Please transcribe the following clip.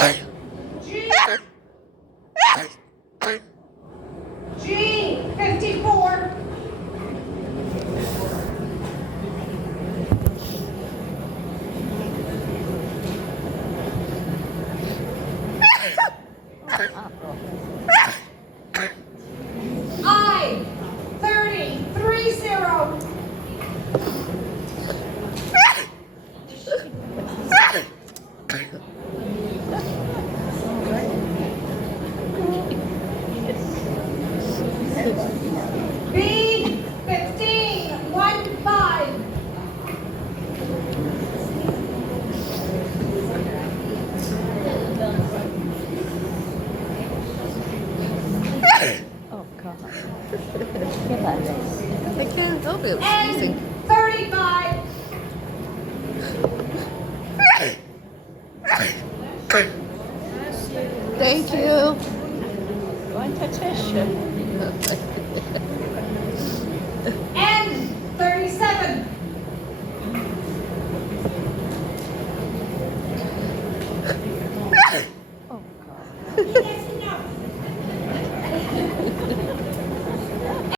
G. G. 54. I. 30. 30. B. 15. 1-5. Oh, God. Get that. I can't help it. N. 35. Thank you. Going to tissue. N. 37. Oh, God.